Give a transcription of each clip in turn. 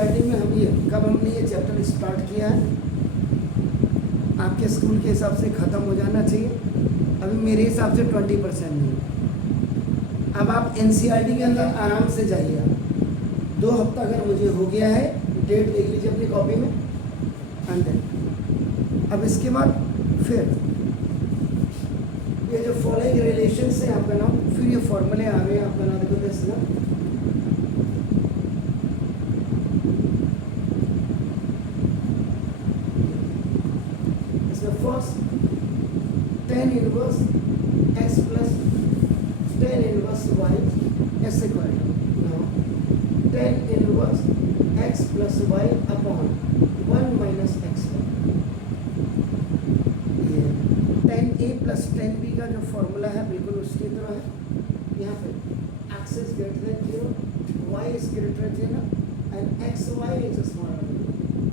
NCERT में कब हमने ये चैप्टर स्टार्ट किया है, आपके स्कूल के हिसाब से ख़त्म हो जाना चाहिए, अभी मेरे हिसाब से 20% नहीं। अब आप एनसीईआरटी के अंदर आराम से जाइए। 2 हफ्ता अगर मुझे हो गया है, डेट देख लीजिए अपनी कॉपी में। अब इसके बाद फिर ये जो फॉलोइंग रिलेशन है आपका नाम, फिर ये फॉर्मूले आ रहे हैं आपका नाम, देखो दिस ना, इसमें first tan inverse x plus tan inverse y is equal to now tan inverse x plus y upon 1 minus x1। tan a plus tan b का जो फॉर्मूला है बिल्कुल उसकी तरह है। यहाँ पे x is greater then 0, y is greater then 0 and x y is smaller then.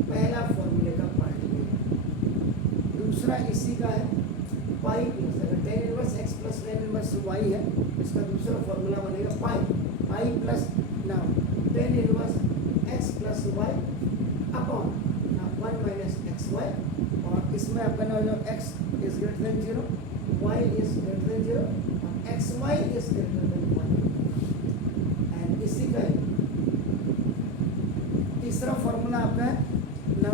पहला फॉर्मूले का पार्ट ये। दूसरा इसी का है पाई प्लस, अगर tan inverse x plus tan inverse y है, इसका दूसरा फॉर्मूला बनेगा pi plus now tan inverse x plus y upon 1 minus xy, और इसमें आपका ना जो x is greater then 0, y is greater then 0 और xy is greater then 1। And इसी का तीसरा फॉर्मूला आपका है ना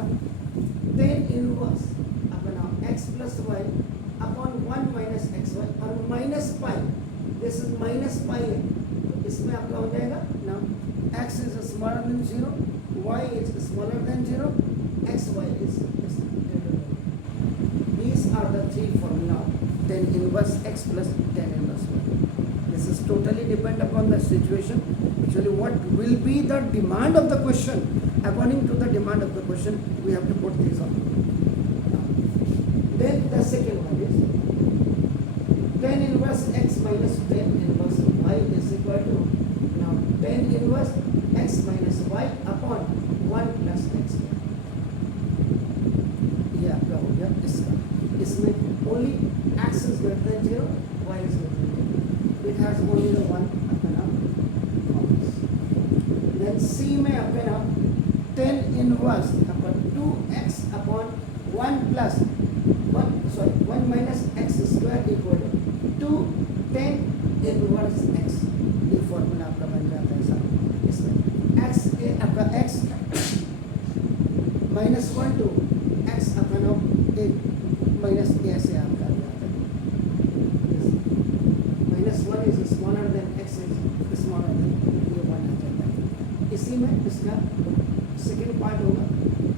tan इनवर्स आपका नाम x plus y upon 1 minus xy और minus pi, this is minus pi है, तो इसमें आपका हो जाएगा ना x is smaller then 0, y is smaller then 0, xy is greater then. These are the 3 formula tan inverse x plus tan inverse y. This is totally depend upon the situation. Actually, what will be the demand of the question? According to the demand of the question, we have to put these on. Then the second one is tan inverse x minus tan inverse y is equal to now tan inverse x minus y upon 1 plus x. ये आपका हो गया इसका। इसमें only x is greater than 0, y is greater than 0. It has only the one आपका नाम common. Then C में आपका नाम tan inverse आपका 2x upon 1 plus 1 minus x square equal to 2 tan inverse x। ये फॉर्मूला आपका बन जाता है साहब। इसमें x आपका x माइनस 1 टू x अपना नाम एक माइनस ऐसे आपका आ जाता है, minus 1 is smaller then x is smaller then, ये 1 आ जाता है। इसी में इसका सेकेंड पार्ट होगा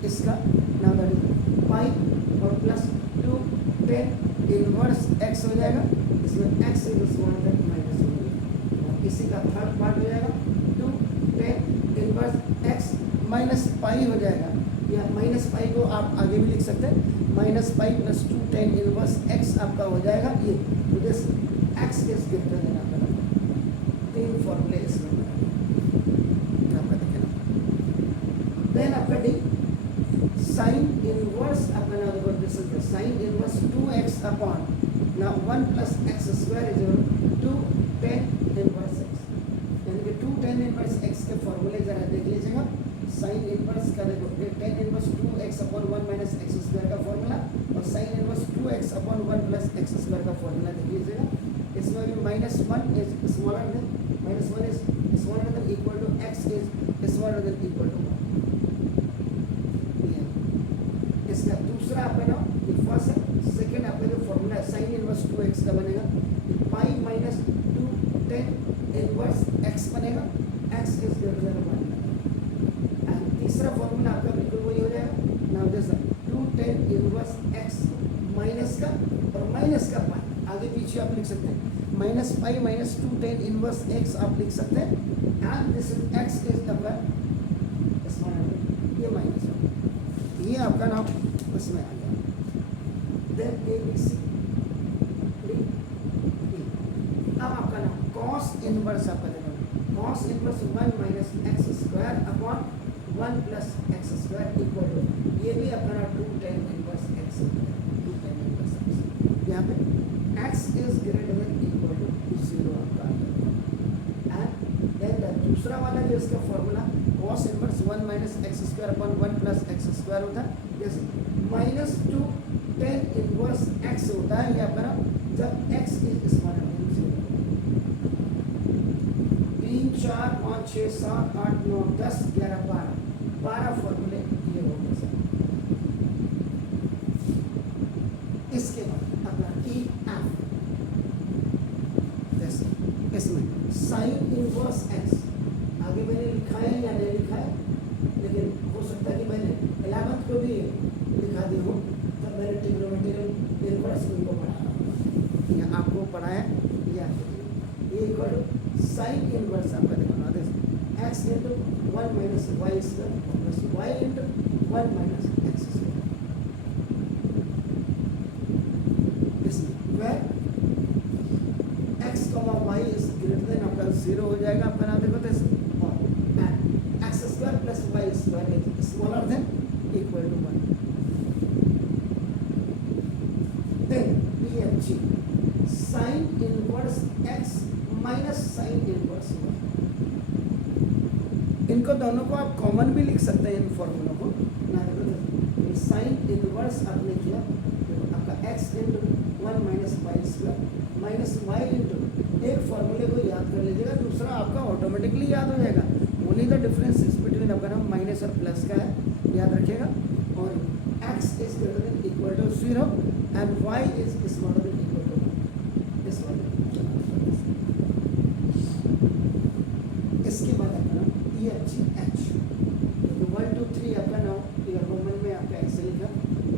इसका ना दैट इज पाई और प्लस 2 tan इनवर्स x हो जाएगा, इसमें x is smaller than minus 1, और इसी का थर्ड पार्ट हो जाएगा 2 tan inverse x minus pi हो जाएगा, या माइनस पाई को आप आगे भी लिख सकते हैं, minus pi plus 2 tan inverse x आपका हो जाएगा ये, तो this x is greater than आपका 3 फॉर्मूले इसमें आपका देखना। देन आपका डी साइन इनवर्स आपका ना देखो, this is the sine inverse 2x upon ना 1 plus x square is equal to 2 tan inverse x, यानी कि 2 tan इनवर्स x के फॉर्मूले जरा देख लीजिएगा। साइन इनवर्स का देखो tan inverse 2x upon 1 minus x square का फॉर्मूला, और sine inverse 2x upon 1 plus x square का फॉर्मूला देख लीजिएगा। इसमें भी minus 1 is smaller than minus 1 is smaller than equal to x is smaller than equal to 1। इसका दूसरा आपका नाम फर्स्ट है, सेकेंड आपका जो फॉर्मूला है साइन इनवर्स 2x का बनेगा पाई माइनस 2 tan इनवर्स x बनेगा, x इज ग्रेटर देन 1। तीसरा फॉर्मूला आपका बिल्कुल वही हो जाएगा, now this 2 tan inverse x minus का और माइनस का पाई, आगे पीछे आप लिख सकते हैं, minus pi minus 2 tan inverse x आप लिख सकते हैं, and this is x is आपका स्मॉलर, ये माइनस हो, ये आपका नाम उसमें आ गया। Then a b c d e, अब आपका नाम cos इनवर्स आपका देगा, cos inverse 1 minus x square upon 1 plus x square equal to, ये भी अपना 2 tan inverse x, 2 tan inverse x, यहाँ पे x is greater than equal to 0 आपका। एंड देन दूसरा वाला जो इसका formula cos inverse 1 minus x square upon 1 plus x square होता है, जैसे -2 tan इनवर्स एक्स होता है, ये आपका जब एक्स इज स्मॉलर देन 0। 3 4 5 6 7 8 9 10 11 12 फॉर्मूले ये हो गए सर। इसके बाद अपना ई एफ, जैसे इसमें साइन इनवर्स एक्स आगे मैंने लिखा है या नहीं लिखा है, लेकिन हो सकता है कि मैंने 11th को भी लिखा दी हूँ, तब मैंने ट्रिग्नोमेट्रिकल इनवर्स को पढ़ा या आपको पढ़ाया या ये इक्वल साइन इनवर्स आपका देखना है x into 1 minus y square plus y into 1 minus x square. इसमें where x, y is greater than आपका 0 हो जाएगा आपका नाम देखो तो x square plus y square is smaller than equal to 1। Then PFG sine inverse x minus sine inverse y, इनको दोनों को आप कॉमन भी लिख सकते हैं इन फॉर्मूलों को ना, देखो साइन इनवर्स आपने किया तो आपका x into 1 minus y square minus y into, एक फॉर्मूले को याद कर लीजिएगा, दूसरा आपका ऑटोमेटिकली याद हो जाएगा। Only the difference is between आपका नाम माइनस और प्लस का है, याद रखिएगा। और x is greater than equal to 0 and y is smaller than equal to 1। इस वाले इसके बाद आपका नाम EFGH 1 2 3 आपका नाम ये रोमन में आपका ऐसे लिखा,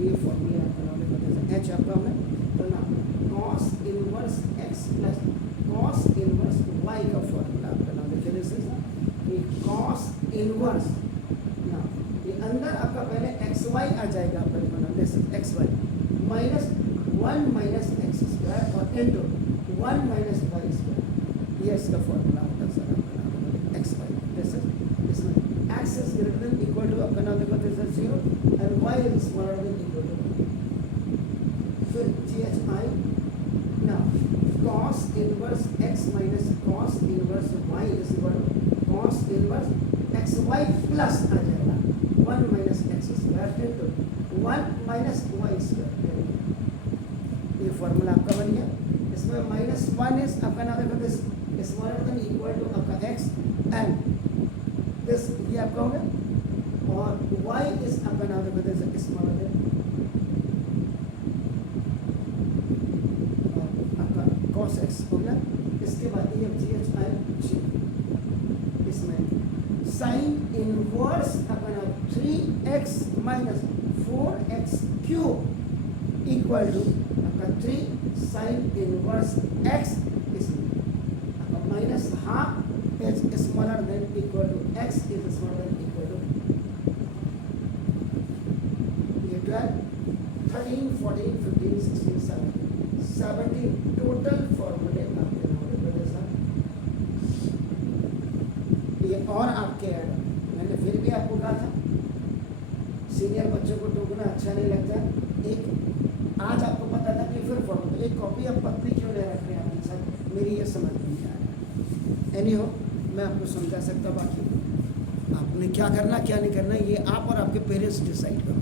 ये फॉर्मूला आपका नाम है H आपका हमने तो नाम cos inverse x plus cos inverse y का फॉर्मूला आपका नाम देखिए, दिस इज ये cos इनवर्स ना, ये अंदर आपका पहले xy आ जाएगा आपका नाम, this is xy minus 1 minus x square और इंटू 1 माइनस वाई स्क्वायर, ये इसका फॉर्मूला होता है सर आपका नाम xy। दिस इज इसमें x is greater than equal to आपका नाम देखो this is 0 and y is smaller than equal to 1। फिर GHI now cos inverse x minus cos inverse y is equal to cos inverse xy plus आ जाएगा 1 minus x square into 1 minus y square। ये formula आपका बन गया। इसमें -1 is आपका नाम देखो this smaller than equal to आपका x एंड दिस ये आपका हो गया, और y इज आपका नाम देखो this smaller then cos x हो गया। इसके बाद EFGHI इसमें साइन इनवर्स अपना 3x minus 4x cube equal to आपका 3 साइन इनवर्स x, इसमें आपका minus half h smaller than equal to x is smaller than equal to ये 12 13 14 15 16 17 टोटल फॉर्मूले आपके नंबर सर। ये और आपके मैंने फिर भी आपको कहा था सीनियर बच्चों को टोकना अच्छा नहीं लगता, एक आज आपको पता था कि फिर फॉर्मूला एक कॉपी आप पतली क्यों ले रख रहे हैं आपके साथ, मेरी ये समझ नहीं आ रहा। एनी हो मैं आपको समझा सकता, बाकी आपने क्या करना क्या नहीं करना ये आप और आपके पेरेंट्स डिसाइड करो।